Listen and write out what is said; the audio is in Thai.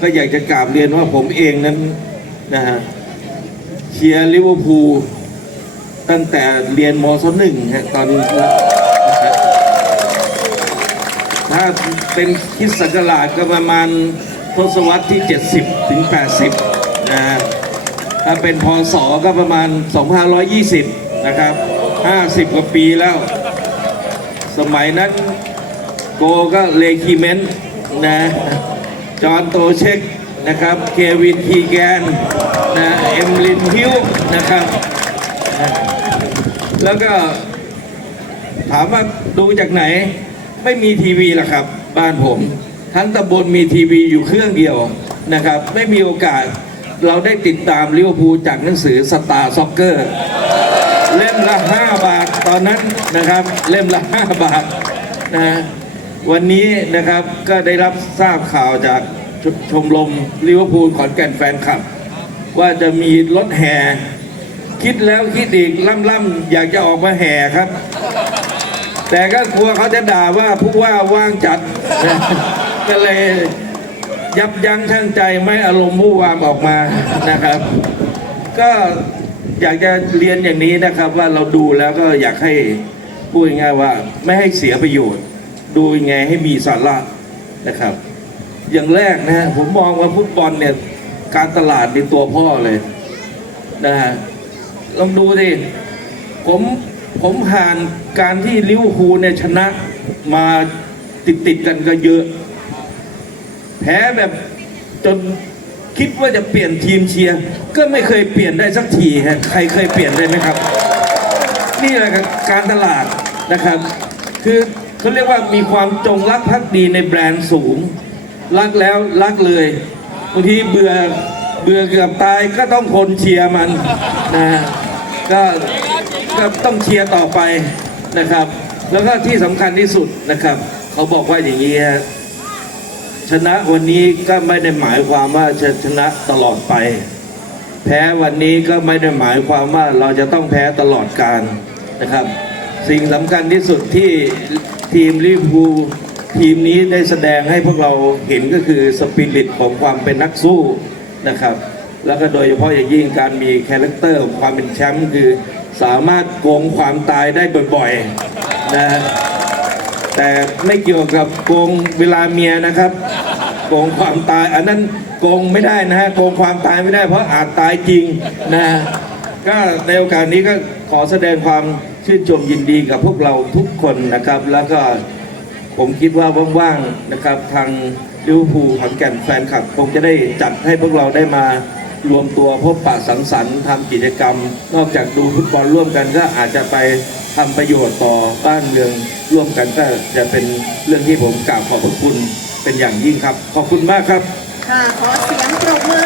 ก็อยากจะกราบเรียนว่าผมเองนั้นนะฮะเชียร์ลิเวอร์พูลตั้งแต่เรียนมศหนึ่งฮะตอนถ้าเป็นคริดศักราชก็ประมาณทศวรรษที่ 70 ถึง 80 นะฮะถ้าเป็นพศก็ประมาณ 2520 นะครับ 50 กว่าปีแล้ว สมัยนั้นโกก็เลคิเมนต์นะ จอห์นโตเช็คนะครับเควินคีแกนนะเอ็มลินฮิวนะครับ แล้วก็ถามว่าดูจากไหนไม่มีทีวีหรอกครับ บ้านผม ทั้งตำบลมีทีวีอยู่เครื่องเดียวนะครับ ไม่มีโอกาสเราได้ติดตามลิเวอร์พูลจากหนังสือสตาร์ซ็อกเกอร์เล่มละ 5 บาทตอนนั้นนะครับ เล่มละ 5 บาทนะ วันนี้นะครับก็ได้รับทราบข่าวจากชชมรมลิเวอร์พูลขอนแก่นแฟนคลับ ว่าจะมีรถแห่ คิดแล้วคิดอีกล่ำๆอยากจะออกมาแห่ครับ แต่ก็กลัวเขาจะด่าว่าผู้ว่าว่างจัดนะก็เลยยับยั้งชั่งใจไม่อารมณ์ผู้วามออกมานะครับ ก็อยากจะเรียนอย่างนี้นะครับว่าเราดูแล้วก็อยากให้พูดง่ายว่าไม่ให้เสียประโยชน์ ดูยังไงให้มีสาระนะครับ อย่างแรกนะผมมองว่าฟุตบอลเนี่ย การตลาดเป็นตัวพ่อเลยนะฮะลองดูดิผมผมผ่านการที่ลิเวอร์พูลเนี่ยชนะมาติดติดกันก็เยอะ แพ้แบบจนคิดว่าจะเปลี่ยนทีมเชียร์ก็ไม่เคยเปลี่ยนได้สักทีฮะใครเคยเปลี่ยนได้ไหมครับ นี่แหละการตลาดนะครับ คือ เขาเรียกว่ามีความจงรักภักดีในแบรนด์สูง รักแล้วรักเลยบางทีเบื่อเบื่อเกือบตายก็ต้องคนเชียร์มันนะฮะก็ก็ต้องเชียร์ต่อไปนะครับ แล้วก็ที่สำคัญที่สุดนะครับ เขาบอกว่าอย่างนี้ฮะชนะวันนี้ก็ไม่ได้หมายความว่าจะชนะตลอดไป แพ้วันนี้ก็ไม่ได้หมายความว่าเราจะต้องแพ้ตลอดการนะครับ สิ่งสำคัญที่สุดที่ ทีมลิเวอร์พูลทีมนี้ได้แสดงให้พวกเราเห็นก็คือสปิริตของความเป็นนักสู้นะครับ แล้วก็โดยเฉพาะอย่างยิ่งการมีคาแรคเตอร์ของความเป็นแชมป์คือสามารถโกงความตายได้บ่อยๆนะแต่ไม่เกี่ยวกับโกงเวลาเมียนะครับ โกงความตาย อันนั้นโกงไม่ได้นะฮะโกงความตายไม่ได้เพราะอาจตายจริงนะก็ในโอกาสนี้ก็ขอแสดงความ ชื่นชมยินดีกับพวกเราทุกคนนะครับ แล้วก็ผมคิดว่าว่างๆนะครับทางลิเวอร์พูลขอนแก่นแฟนคลับคงจะได้จัดให้พวกเราได้มารวมตัวพบปะสังสรรค์ทำกิจกรรม นอกจากดูฟุตบอลร่วมกันก็อาจจะไปทำประโยชน์ต่อบ้านเมืองร่วมกันก็จะเป็นเรื่องที่ผมกราบขอบพระคุณเป็นอย่างยิ่งครับ ขอบคุณมากครับ ค่ะ ขอเสียงปรบมือ